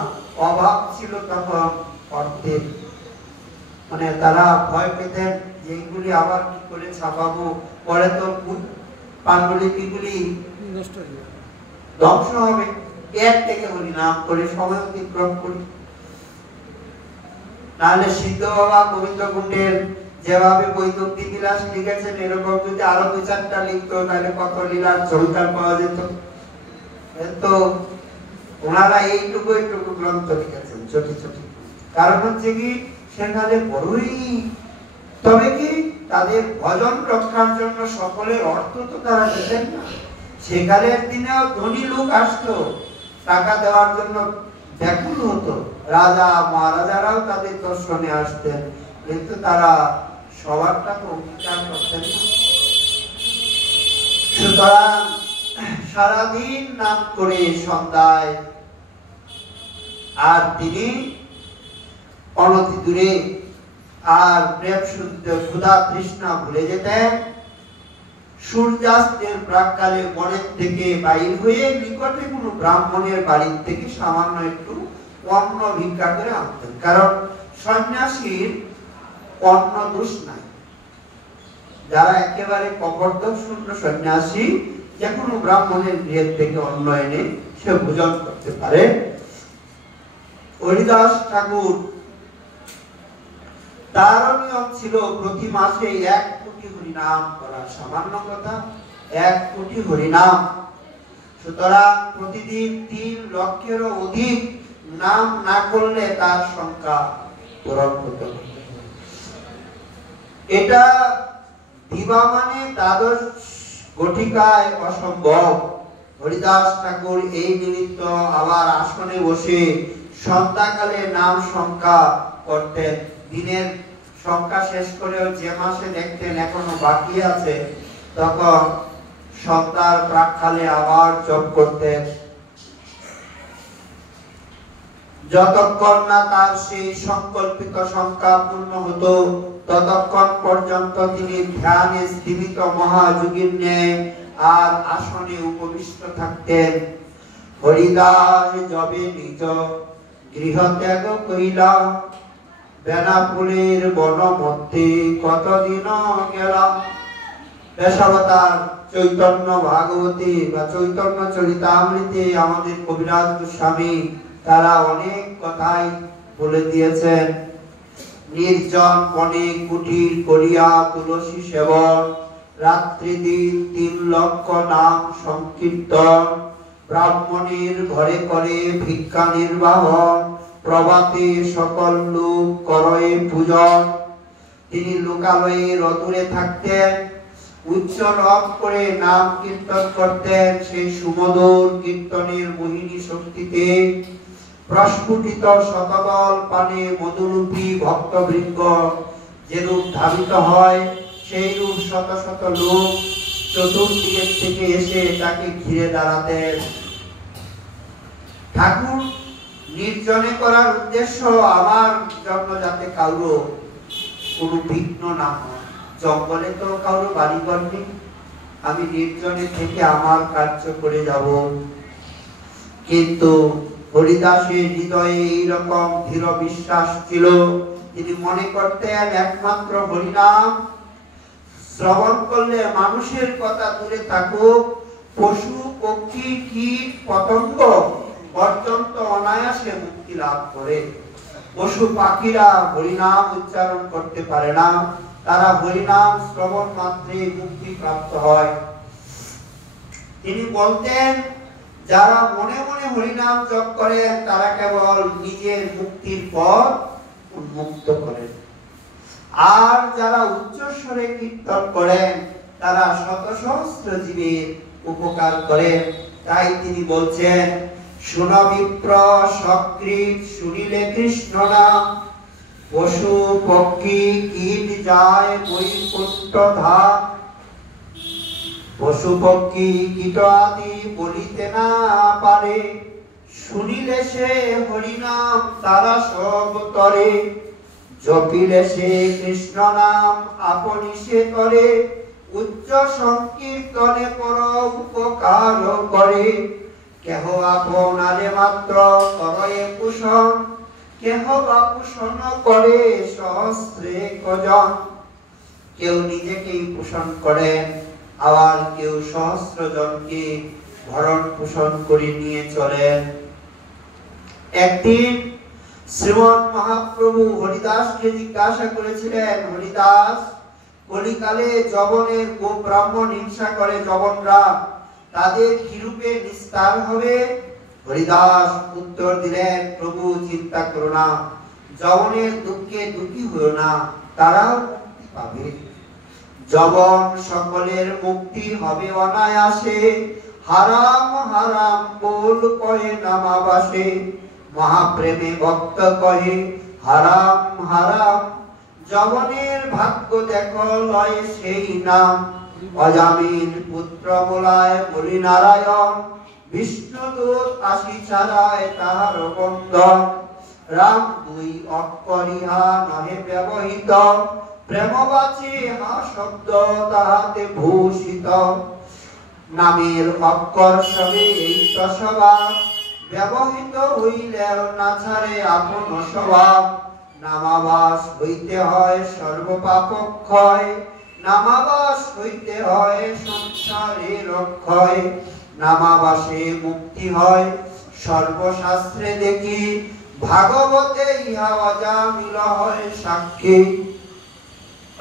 অভাব ছিল তখন অর্থের। মানে তারা ভয় পেতেন যে এইগুলি আবার কি করে ছাপাবো, পরে তো পাণ্ডুলিপিগুলি ধ্বংস হবে, এর থেকে বলি নাম করে সময় অতিক্রম করি। নাহলে সিদ্ধ বাবা গোবিন্দ কুণ্ডের যেভাবে বৈদুক্তি বিলাস লিখেছেন এরকম যদি আরো 2-4টা লিখতো তাহলে কত লীলার ঝলকার পাওয়া যেত। তো ওনারা এইটুকু গ্রন্থ লিখেছেন ছোট ছোট, কারণ হচ্ছে কি সেখানে বড়ই, তবে কি তাদের ভজন রক্ষার জন্য সকলের অর্থ তো তারা দিতেন না। সেকালের দিনেও ধনী লোক আসতো টাকা দেওয়ার জন্য ব্যাকুল হতো, রাজা মহারাজারাও তাদের দর্শনে আসতেন, কিন্তু তারা সবারটা তো অঙ্গীকার করতেন না। সুতরাং সারাদিন নাম করে সন্ধ্যায় আর তিনি অনতি দূরে আর প্রেম শুনতে ক্ষুধা তৃষ্ণা ভুলে যেতেন। সূর্যাস্তের প্রাক্কালে বনের থেকে বাইর হয়ে নিকটে কোনো ব্রাহ্মণের বাড়ির থেকে সামান্য একটু অন্ন ভিক্ষা করে আনতেন, কারণ সন্ন্যাসীর অন্ন দোষ নাই। যারা একেবারে কপটদোষ শূন্য সন্ন্যাসী যে কোনো ব্রাহ্মণের গৃহ থেকে অন্ন এনে সে ভোজন করতে পারে। হরিদাস ঠাকুর তার নিয়ম ছিল প্রতি মাসে 1 কোটি হরিনাম করা, সামান্য কথা 1 কোটি হরিনাম। সুতরাং প্রতিদিন 3 লক্ষেরও অধিক নাম না করলে তার সংখ্যা পূরণ হতো। এটা দিবা মানে দ্বাদশ গঠিকায় অসম্ভব। হরিদাস ঠাকুর এই নিমিত্ত আবার আসনে বসে সন্ধ্যাকালে নাম সংখ্যা করতেন। দিনের সংখ্যা শেষ করেও যে মাসে দেখতেন এখনো বাকি আছে, তখন সন্ধ্যার প্রাক্কালে আবার জপ করতেন। যতক্ষণ না তার সেই সংকল্পিত সংখ্যা পূর্ণ হতো ততক্ষণ পর্যন্ত তিনি ধ্যানে স্থিত মহাযোগীর ন্যায় আর আসনে উপবিষ্ট থাকতেন। হরিদাস যবে নিজ গৃহ ত্যাগ কইলা, বেনাপুলের বন মধ্যে কতদিন গেলাম। দশাবতার চৈতন্য ভাগবতী বা চৈতন্য চরিতামৃতে আমাদের কবিরাজ গোস্বামী তারা অনেক কথাই বলে দিয়েছেন। নির্জন বনে কুটির করিয়া তুলসী সেবন, রাত্রি দিন 3 লক্ষ নাম সংকীর্তন, ব্রাহ্মণের ঘরে করে ভিক্ষা নির্বাহন, প্রভাতে সকল লোক করে পূজন। তিনি লোকালয়ে রতুরে থাকতেন, উচ্চ রব করে নাম কীর্তন করতেন। সেই সুমধুর কীর্তনের মোহিনী শক্তিতে প্রস্ফুটিত শতদল পানে মধুরূপী ভক্তবৃন্দ যেরূপ ধাবিত হয়, সেই রূপ শত শত লোক চতুর্দিক থেকে এসে তাকে ঘিরে দাঁড়াতেন। ঠাকুর নির্জনে করার উদ্দেশ্য আমার জন্য যাতে কারো কোনো বিঘ্ন না হয়। জঙ্গলে তো কারো বাড়ি করবে, আমি নির্জনে থেকে আমার কার্য করে যাব। কিন্তু হরিদাসের হৃদয়ে এইরকম দৃঢ় বিশ্বাস ছিল, তিনি মনে করতেন একমাত্র হরিনাম শ্রবণ করলে মানুষের কথা দূরে থাকুক, পশু পক্ষী কীট পতঙ্গ পর্যন্ত অনায়াসে মুক্তি লাভ করে। পশু পাখিরা হরিনাম উচ্চারণ করতে পারে না, তারা হরিনাম শ্রবণ মাত্রে মুক্তি প্রাপ্ত হয়। তিনি বলতেন যারা মনে মনে হরিনাম জপ করেন তারা কেবল নিজের মুক্তির পথ উন্মুক্ত করেন, আর যারা উচ্চস্বরে কীর্তন করেন তারা শত সহস্র জীবের উপকার করেন। তাই তিনি বলছেন, শুন বিপ্র সকৃত শুনিলে কৃষ্ণ নাম, পশু পক্ষী কীট যায় বৈকুণ্ঠ ধাম। পশু পক্ষী কীট আদি বলিতে না পারে, শুনিলে সে হরিনাম তারা সব তরে। জপিলে সে কৃষ্ণ নাম আপনি সে করে, উচ্চ সংকীর্তনে পর উপকার করে। কেহ আপনারে মাত্র করে কুশন, কেহ বা পোষণ করে সহস্রে কজন। কেউ নিজেকেই পোষণ করেন, আবার কেউ সহস্র জনকে ভরণ পোষণ করে নিয়ে চলেন। একদিন শ্রীমন মহাপ্রভু হরিদাসকে জিজ্ঞাসা করেছিলেন, হরিদাস, কলিকালে যবনের গো ব্রাহ্মণ হিংসা করে যবনরা, তাদের কিরূপে নিস্তার হবে? হরিদাস উত্তর দিলেন, প্রভু চিন্তা করো না, যবনের দুঃখে দুঃখী হও না, তারাও মুক্তি পাবে। যবন সকলের মুক্তি হবে অনায়াসে, হারাম হারাম বল কহে নামাবাসে। মহাপ্রেমে ভক্ত কহে হারাম হারাম, যবনের ভাগ্য দেখো লয় সেই নাম। অজামিন পুত্র বলায় বলি নারায়ণ, বিষ্ণুদূত আসি ছাড়ায় তাহার বন্ধন। রাম দুই অক্ষর ইহা নহে ব্যবহৃত, প্রেমবাচী হা শব্দ তাহাতে ভূষিত। নামের অক্ষর সবে এই তো স্বভাব, ব্যবহৃত হইলেও না ছাড়ে আপন স্বভাব। নামাবাস হইতে হয় সর্বপাপক্ষয়, নামাবাস হইতে হয় সংসারের অক্ষয়। নামাবাসে মুক্তি হয় সর্বশাস্ত্রে দেখি, ভাগবতে ইহা অজামিল হয় সাক্ষী।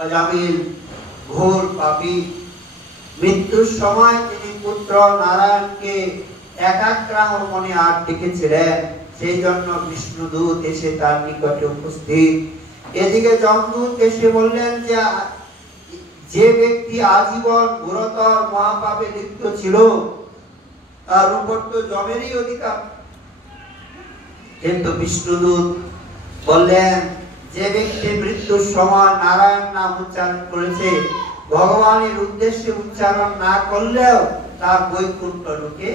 অজামিল ঘোর পাপী, মৃত্যুর সময় তিনি পুত্র নারায়ণকে একাগ্রাহ মনে আর ডেকেছিলেন, সেই জন্য বিষ্ণুদূত এসে তার নিকটে উপস্থিত। এদিকে যমদূত এসে বললেন যে ব্যক্তি আজীবন গুরুতর মহাপাপে লিপ্ত ছিল, তার উপর তো যমেরই অধিকার। কিন্তু বিষ্ণুদূত বললেন, যে ব্যক্তি মৃত্যুর সময় নারায়ণ নাম উচ্চারণ করেছে, ভগবানের উদ্দেশ্যে উচ্চারণ না করলেও তার বৈকুণ্ঠ লোকে।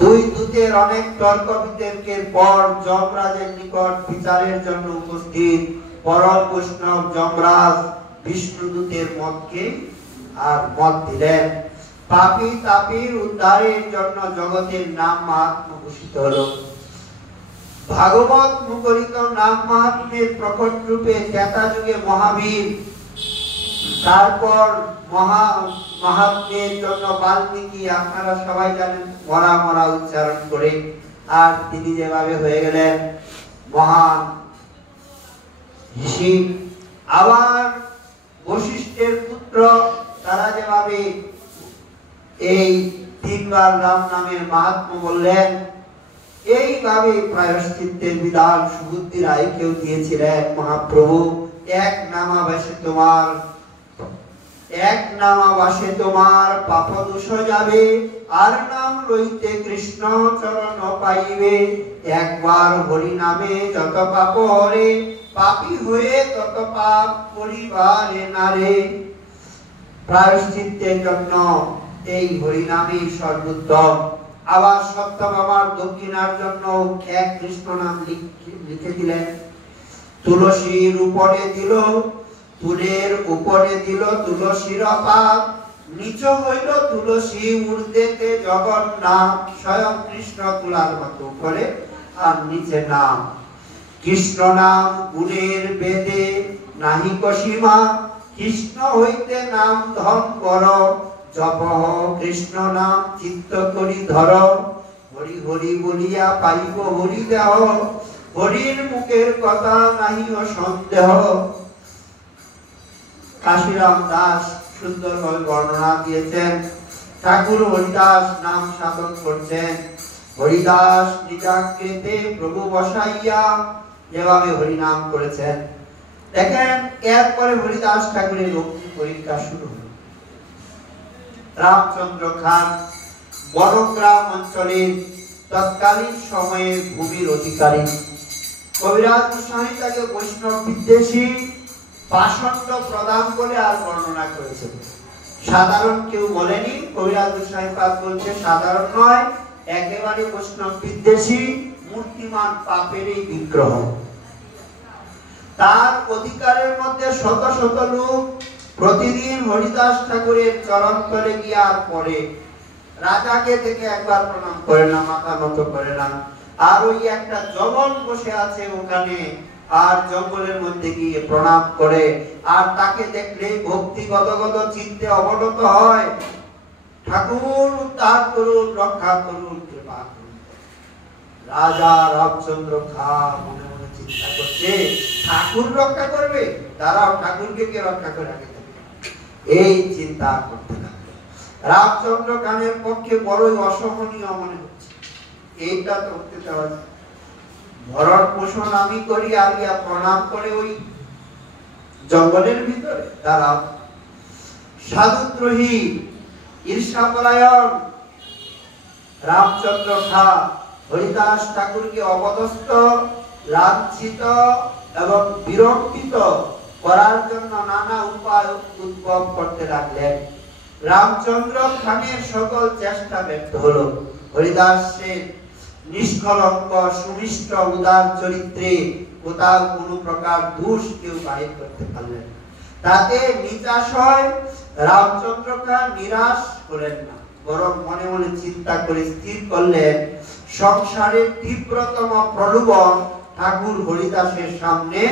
দুই দূতের অনেক তর্ক বিতর্কের পর যমরাজের নিকট বিচারের জন্য উপস্থিত পরম বৈষ্ণব যমরাজ বিষ্ণুদূতের মতকে আর মত দিলেন। পাপী তাপীর উদ্ধারের জন্য জগতের নাম মাহাত্ম্য ঘোষিত হলো। ভাগবত মুখরিত নাম মাহাত্ম্যের প্রকট রূপে ত্রেতা যুগে মহাবীর, তারপর মাহাত্ম্যের জন্য বাল্মীকি, আপনারা সবাই জানেন, মরা মরা উচ্চারণ করে, আর তিনি যেভাবে হয়ে গেলেন মহান ঋষি। আবার বশিষ্ঠের পুত্র, তারা যেভাবে এই তিনবার রাম নামের মাহাত্ম্য বললেন, এইভাবে প্রায়শ্চিত্তের বিধান সুবুদ্ধি রায়কেও দিয়েছিলেন মহাপ্রভু। এক নামাবাসে তোমার পাপ দোষ যাবে, আর নাম লইতে কৃষ্ণ চরণ পাইবে। একবার হরি নামে যত পাপ হরে, পাপী হয়ে তত পাপ করিবারে নারে। প্রায়শ্চিত্তের জন্য এই হরি নামই সর্বোত্তম। আবার সত্যভামার দক্ষিণার জন্য এক কৃষ্ণ নাম লিখে দিলেন। তুলসীর উপরে দিল, তুলের উপরে দিল তুলসীর পাত, নিচ হইল তুলসী ঊর্ধ্বেতে জগন্নাথ। স্বয়ং কৃষ্ণ তুলার মতো উপরে আর নিচে নাম। কৃষ্ণ নাম গুণের বেদে নাহিক সীমা, কৃষ্ণ হইতে নাম ধন কর। জপ কৃষ্ণ নাম চিত্ত করি ধর, হরি হরি বলিয়া পাইব হরি দেহ। হরির মুখের কথা নাহি সন্দেহ। কাশীরাম দাস সুন্দরভাবে বর্ণনা দিয়েছেন। ঠাকুর হরিদাস নাম সাধন করছেন। হরিদাস নিজাকৃতে প্রভু বসাইয়া যেভাবে হরি নাম করেছেন, দেখেন এরপরে হরিদাস ঠাকুরের ভক্তি পরীক্ষা শুরু হল। রামচন্দ্র খান বনগ্রাম অঞ্চলের তৎকালীন সময়ের ভূমির অধিকারী। কবিরাজ গোস্বামী তাকে বৈষ্ণব বিদ্বেষী, পাষণ্ড প্রদান বলে আর বর্ণনা করেছেন। সাধারণ কেউ বলেনি। কবিরাজ গোস্বামী পাদ বলছে সাধারণ নয়, একেবারে বৈষ্ণব বিদ্বেষী, মূর্তিমান পাপেরই বিগ্রহ। তার অধিকারের মধ্যে শত শত লোক প্রতিদিন হরিদাস ঠাকুরের চরণ তলে গিয়ে আর পড়ে। রাজাকে থেকে একবার প্রণাম করে না, মাথা নত করে না। আর ওই একটা জঙ্গল বসে আছে ওখানে, আর জঙ্গলের মধ্যে গিয়ে প্রণাম করে, আর তাকে দেখলেই ভক্তি গদগদ চিত্তে অবনত হয়, ঠাকুর উদ্ধার করুন, রক্ষা করুন, কৃপা করুন। রাজা রামচন্দ্র খা মনে মনে চিন্তা করছে, ঠাকুর রক্ষা করবে, তারাও ঠাকুরকে কে রক্ষা করে আগে এই চিন্তা করতে লাগলো। রামচন্দ্র খানের পক্ষে বড়ই অসহনীয় মনে হচ্ছে, এইটা তো হতে দেওয়া যায়। ভরণ পোষণ আমি করি, আর ইয়া প্রণাম করে ওই জঙ্গলের ভিতরে তারা সাধুদ্রোহী ঈর্ষাপরায়ণ রামচন্দ্র খা হরিদাস ঠাকুরকে অপদস্থ, লাঞ্ছিত এবং বিরক্তিত করার জন্য নানা উপায় উদ্ভব করতে লাগলেন। রামচন্দ্র খানের সকল চেষ্টা ব্যর্থ হলো। হরিদাসের নিষ্কলঙ্ক সুমিষ্ট উদার চরিত্রে কোথাও কোনো প্রকার দোষ কেউ বাহির করতে পারলেন না। তাতে নিরাশয় রামচন্দ্র খান নিরাশ হলেন না, বরং মনে মনে চিন্তা করে স্থির করলেন সংসারের তীব্রতম প্রলোভন ঠাকুর হরিদাসের সামনে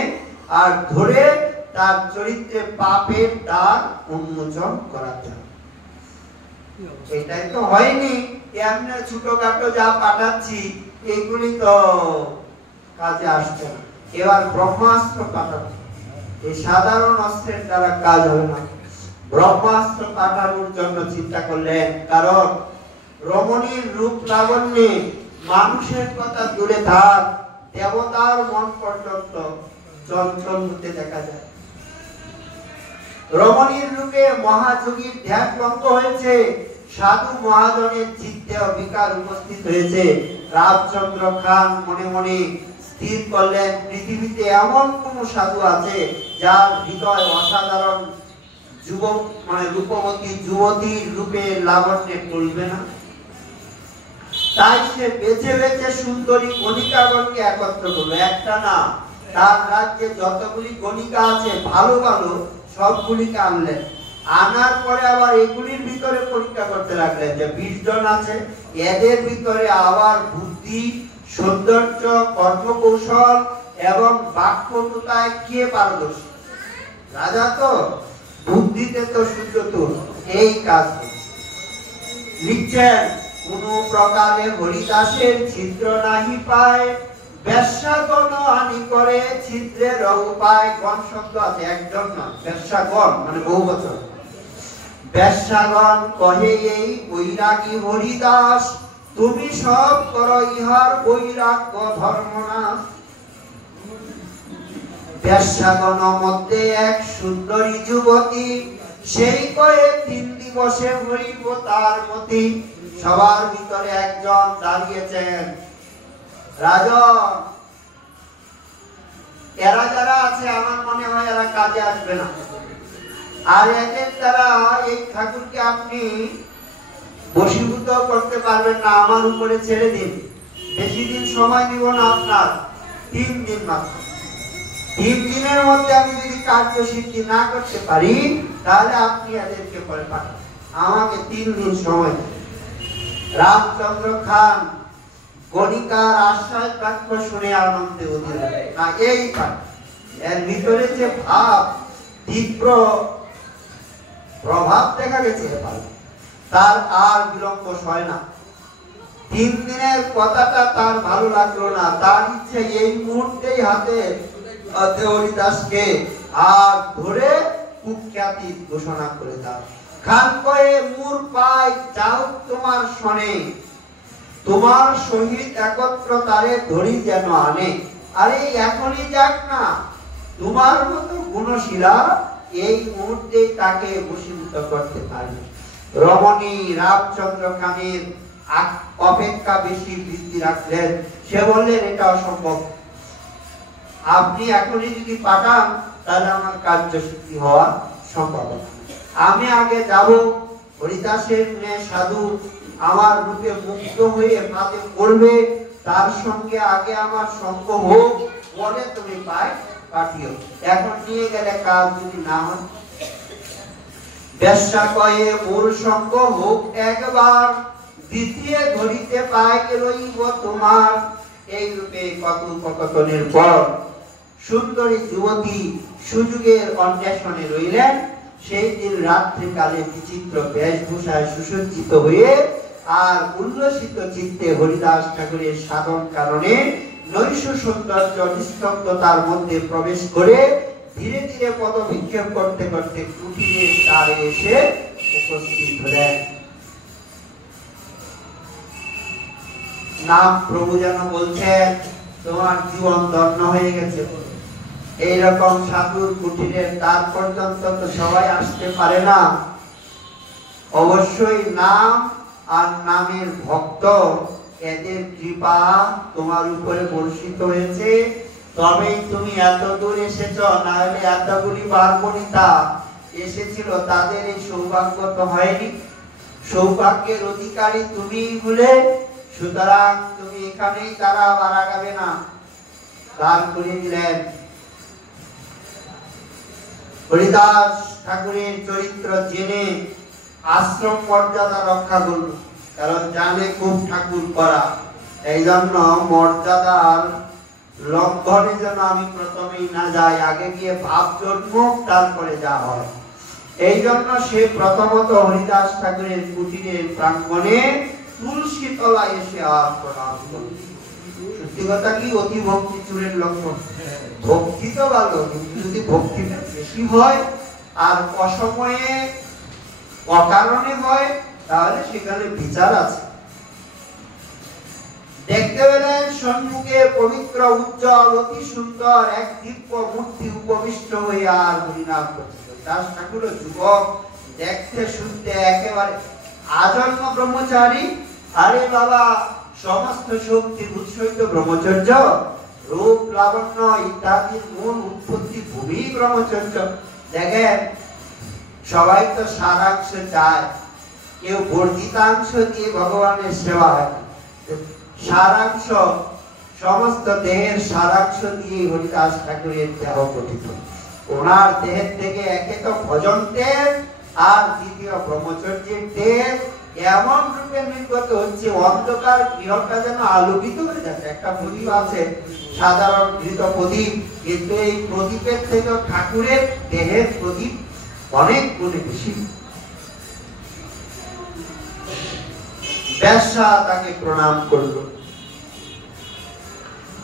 আর ধরে তার চরিত্রে পাপের দাগ উন্মোচন করাতে হবে। এটাই তো হয়নি, এমনি ছোটখাটো যা পাঠাচ্ছি এগুলি তো কাজে আসছে না। এবার ব্রহ্মাস্ত্র পাঠাবো, এই সাধারণ অস্ত্রের দ্বারা কাজ হবে না, ব্রহ্মাস্ত্র পাঠানোর জন্য চিন্তা করলেন। কারণ রমণীর রূপ লাবণ্যে মানুষের কথা দূরে থাক, দেবতার মন পর্যন্ত চঞ্চল হতে দেখা যায়। রমণীর রূপে মহাযোগীর ধ্যান ভঙ্গ হয়েছে, সাধু মহাজনের চিত্তে বিকার উপস্থিত হয়েছে। রামচন্দ্র খান মনে মনে স্থির করলেন পৃথিবীতে এমন কোন সাধু আছে যার হৃদয় অসাধারণ যুবক রূপবতী যুবতীর রূপে লাবণ্যে টলবে না। তাই সে বেছে বেছে সুন্দরী গণিকাগণকে একত্র করলো, একটা না, তার রাজ্যে যতগুলি গণিকা আছে ভালো ভালো সবগুলিকে আনলেন। আনার পরে আবার এগুলির ভিতরে পরীক্ষা করতে লাগলেন যে 20 জন আছে, এদের ভিতরে আবার বুদ্ধি, সৌন্দর্য, কর্মকৌশল এবং বাক্যটুতায় কে পারদর্শী। রাজা তো বুদ্ধিতে তো সুচতুর, এই কাজ লিখছেন। কোন প্রকারে হরিদাসের ছিদ্র নাহি পায়, বেশ্যাগণ আনি করে ছিদ্রের উপায়। গণ শব্দ আছে, একজন না, বেশ্যাগণ মানে বহুবচন। বেশ্যাগণ কহে এই বৈরাগী হরিদাস, তুমি সব করো ইহার বৈরাগ্য ধর্মনাশ। বেশ্যাগণ মধ্যে এক সুন্দরী যুবতী, সেই কয়ে 3 দিবসে হরিব তার মতি। সবার ভিতরে একজন দাঁড়িয়েছেন, রাজন। এরা যারা আছে আমার মনে হয় এরা কাজে আসবে না, আর এদের দ্বারা এই ঠাকুরকে আপনি বশীভূত করতে পারবেন না, আমার উপরে ছেড়ে দিন। বেশি দিন সময় নিব না আপনার, 3 দিন মাত্র। 3 দিনের মধ্যে আমি যদি কার্যসিদ্ধি না করতে পারি তাহলে আপনি এদেরকে পরে পাঠান, আমাকে 3 দিন সময় দিন। রামচন্দ্র খান গণিকার আশ্বাস বাক্য শুনে আনন্দে অধীর হলেন। না, এই এর ভিতরে যে ভাব, তীব্র প্রভাব দেখা গেছে, তার আর বিলম্ব হয় না। 3 দিনের কথাটা তার ভালো লাগলো না, তার ইচ্ছে এই মুহূর্তেই হাতে হরিদাসকে আর ধরে কুখ্যাতি ঘোষণা করে দাও। খান কয়ে মুর পাই যাও তোমার শনে, তোমার সহিত একত্র তারে ধরি যেন আনে। আরে এখনই যাক না, তোমার মতো গুণশীলা এই মুহূর্তে তাকে বশীভূত করতে পারবে। রমণী রামচন্দ্র খানের অপেক্ষা বেশি বৃদ্ধি রাখলেন। সে বললেন এটা অসম্ভব, আপনি এখনই যদি পাঠান তাহলে আমার কার্যসিদ্ধি হওয়া সম্ভব না। আমি আগে যাব, হরিদাসের মেয়ে সাধু আমার রূপে মুগ্ধ হয়ে পাতে পড়বে, তার সঙ্গে আগে আমার সঙ্গ হোক, পরে তুমি পাঠিও। এখন নিয়ে গেলে কাজ যদি না হয়। বেশ্যা কয়ে মোর সঙ্গ হোক একবার, দ্বিতীয় ধরিতে পায় লইব তোমার। এই রূপে কথোপকথনের পর সুন্দরী যুবতী সুযোগের অন্বেষণে রইলেন। সেই দিন রাত্রিকালে বিচিত্র বেশভূষায় সুসজ্জিত হয়ে আর উল্লসিত চিত্তে হরিদাস ঠাকুরের সাধন কারণে নৈশ সৌন্দর্য নিস্তব্ধতার মধ্যে প্রবেশ করে ধীরে ধীরে পদবিক্ষেপ করতে করতে কুটিরের দ্বারে এসে উপস্থিত হলেন। নাম প্রভু যেন বলছেন, তোমার জীবন ধন্য হয়ে গেছে। এইরকম সাধুর কুটিরের দ্বার পর্যন্ত তো সবাই আসতে পারে না। অবশ্যই নাম আর নামের ভক্ত, এদের কৃপা তোমার উপরে বর্ষিত হয়েছে, তবেই তুমি এত দূর এসেছ। না হলে এতগুলি বারবনিতা এসেছিল, তাদের এই সৌভাগ্য তো হয়নি। সৌভাগ্যের অধিকারী তুমি বলে, সুতরাং তুমি এখানেই তারা আবার আগাবে না। দান করে দিলেন। হরিদাস ঠাকুরের চরিত্র জেনে আশ্রম মর্যাদা রক্ষা করল, কারণ জানে খুব ঠাকুর করা। এই জন্য মর্যাদার লঙ্ঘনে যেন আমি প্রথমেই না যাই, আগে গিয়ে ভাব জন্মুক, তারপরে যা হয়। এই জন্য সে প্রথমত হরিদাস ঠাকুরের কুটিরের প্রাঙ্গণে তুলসী তলায় এসে আর প্রণাম করল। সত্যি কথা কি, অতি ভক্তি চুরের লক্ষণ। ভক্তি তো ভালো, কিন্তু যদি ভক্তিটা বেশি হয় আর অসময়ে অকারণে হয়, তাহলে সেখানে বিচার আছে। দেখতে পেলেন সম্মুখে পবিত্র উজ্জ্বল অতি সুন্দর এক দিব্য মূর্তি উপবিষ্ট হয়ে আর হরিনাম করছিল। দাস ঠাকুর যুবক, দেখতে শুনতে একেবারে আজন্ম ব্রহ্মচারী। আরে বাবা, সমস্ত শক্তির উৎসই তো ব্রহ্মচর্য। রূপ লাবণ্য ইত্যাদির মূল উৎপত্তি ভূমি ব্রহ্মচর্য। দেখেন, সবাই তো সারাংশ চায়, কেউ বর্জিতাংশ দিয়ে ভগবানের সেবা হয়। সারাংশ, সমস্ত দেহের সারাংশ দিয়ে হরিদাস ঠাকুরের দেহ গঠিত। ওনার দেহের থেকে একে তো ভজন তেজ, আর দ্বিতীয় ব্রহ্মচর্যের তেজ এমন রূপে নির্গত হচ্ছে, অন্ধকার গৃহটা যেন আলোকিত হয়ে যাচ্ছে। একটা প্রদীপ আছে, সাধারণ ঘৃত প্রদীপ, কিন্তু এই প্রদীপের থেকে ঠাকুরের দেহের প্রদীপ অনেক গুণে বেশি। বেশ্যা তাকে প্রণাম করল।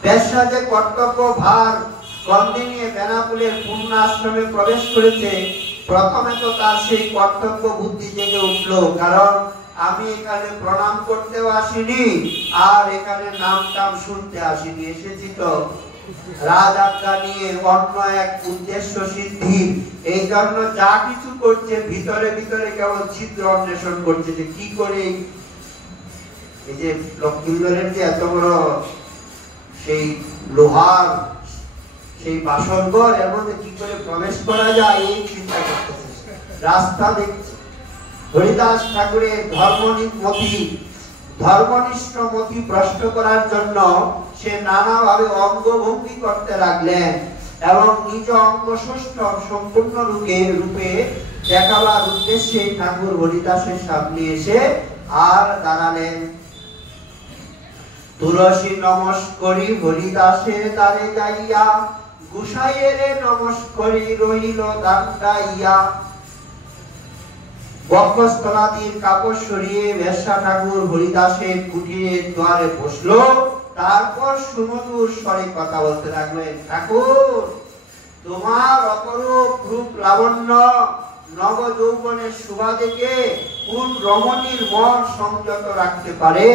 বেশ্যা যে কর্তব্য ভার কন্দে নিয়ে বেনাপুলের পূর্ণ আশ্রমে প্রবেশ করেছে, প্রথমে তো তার সেই কর্তব্য বুদ্ধি জেগে উঠল, কারণ আমি এখানে প্রণাম করতেও আসিনি, আর এখানে নাম টাম শুনতে আসিনি। এসেছি তো রাজাজ্ঞা নিয়ে, অন্য এক উদ্দেশ্য সিদ্ধি। এই জন্য যা কিছু করছে ভিতরে ভিতরে কেবল ছিদ্র অন্বেষণ করছে, যে কি করে এই যে লক্ষ্মীন্দরের যে এত বড় সেই লোহার সেই বাসরঘর, এর মধ্যে কি করে প্রবেশ করা যায় এই চিন্তা করতেছে, রাস্তা দেখছে। হরিদাস ঠাকুরের ধর্মনিষ্ঠ মতি প্রশ্ন করার জন্য সে নানাভাবে অঙ্গভঙ্গি করতে লাগলেন, এবং নিজ অঙ্গ ষষ্ঠ সম্পূর্ণ রূপে দেখাবার উদ্দেশ্যে ঠাকুর হরিদাসের সামনে এসে আর দাঁড়ালেন। তুলসী নমস্করি হরিদাসের দ্বারে যাইয়া, গুসাইয়ের নমস্করি রহিল দাঁড়াইয়া। বক্ষস্থলাদির কাপড় সরিয়ে বেশ্যা ঠাকুর হরিদাসের কুটিরের দ্বারে বসলো। তারপর সুমধুর স্বরে কথা বলতে লাগলেন, ঠাকুর, তোমার অপরূপ রূপ লাবণ্য নব যৌবনের শোভা দেখে কোন রমণীর মন সংযত রাখতে পারে?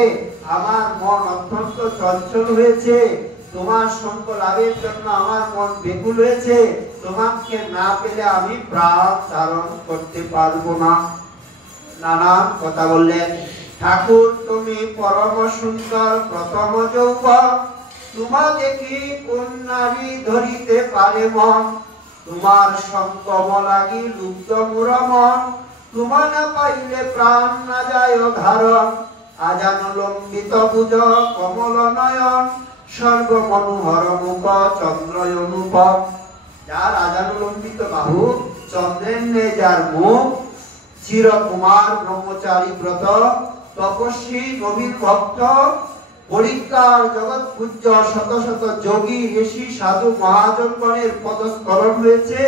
আমার মন অত্যন্ত চঞ্চল হয়েছে, তোমার সঙ্গ লাভের জন্য আমার মন ব্যাকুল হয়েছে। তোমাকে না পেলে আমি প্রাণ ধারণ করতে পারবো না। নানান কথা বললেন। ঠাকুর, তুমি পরম সুন্দর প্রথম যৌবন, তোমা দেখি কোন নারী ধরিতে পারে মন? তোমার সঙ্গম লাগি লুব্ধ মোর মন, তোমা না পাইলে প্রাণ না যায় ধারণ। আজানুলম্বিত ভুজ কমল নয়ন, সর্ব মনোহর মুখ চন্দ্র অনুপম। যার আজানুলম্বিত বাহু, চন্দ্রের ন্যায় যার মুখ, চিরকুমার ব্রহ্মচারী ব্রত, তপস্বী নবীন ভক্ত, পরিকার জগৎ পূজ্য শত শত যোগী ঋষি সাধু মহাজনগণের পদস্খলন হয়েছে।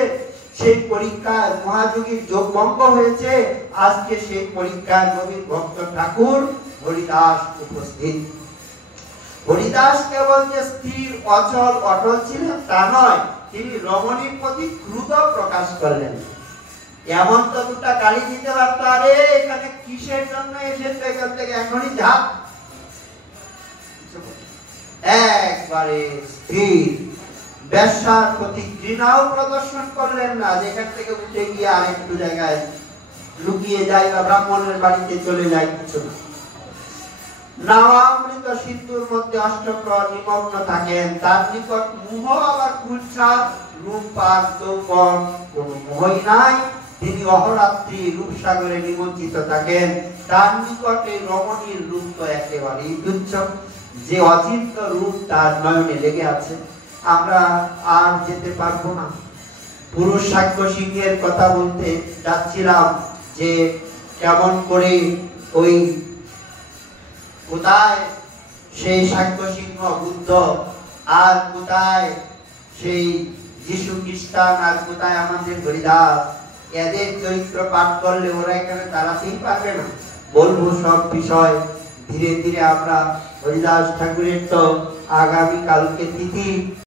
সেই পরীক্ষায় মহাযোগীর যোগ ভঙ্গ হয়েছে, আজকে সেই পরীক্ষায় নবীর ভক্ত ঠাকুর হরিদাস উপস্থিত। হরিদাস কেবল যে স্থির অচল অটল ছিলেন তা নয়, তিনি রমণীর প্রতি ক্রোধ প্রকাশ করলেন। এমন তো দুটা গালি দিতে পারতো, আরে এখানে কিসের জন্য এসেছে, এখান থেকে এখনই যা। একবারে স্থির, ব্যবসার প্রতি ঘৃণাও প্রদর্শন করলেন না, যেখান থেকে উঠে গিয়ে আরেকটু জায়গায় লুকিয়ে যায় বা ব্রাহ্মণের বাড়িতে চলে যায়, কিছু না। নাওয়ামৃত সিন্ধুর মধ্যে অষ্টপ্রহর নিমগ্ন থাকেন, তার নিকট মোহ আবার কুচ্ছা, রূপপাত যৌবন কোনো মোহই নাই। তিনি অহরাত্রি রূপসাগরে নিমজ্জিত থাকেন, তার নিকটে রমণীর রূপ তো একেবারেই তুচ্ছ, যে অচিন্ত রূপ তার নয়নে লেগে আছে। আমরা আর যেতে পারবো না। পুরুষ সাক্ষ্য সিংহের কথা বলতে যাচ্ছিলাম, যে কেমন করে ওই কোথায় সেই সাক্ষ্য সিংহ বুদ্ধ, আর কোথায় সেই যিশু খ্রিস্টান, আর কোথায় আমাদের হরিদাস। এদের চরিত্র পাঠ করলে ওরা এখানে দাঁড়াতেই পারবে না। বলবো সব বিষয় ধীরে ধীরে। আমরা হরিদাস ঠাকুরের তো আগামী কালকে তিথি।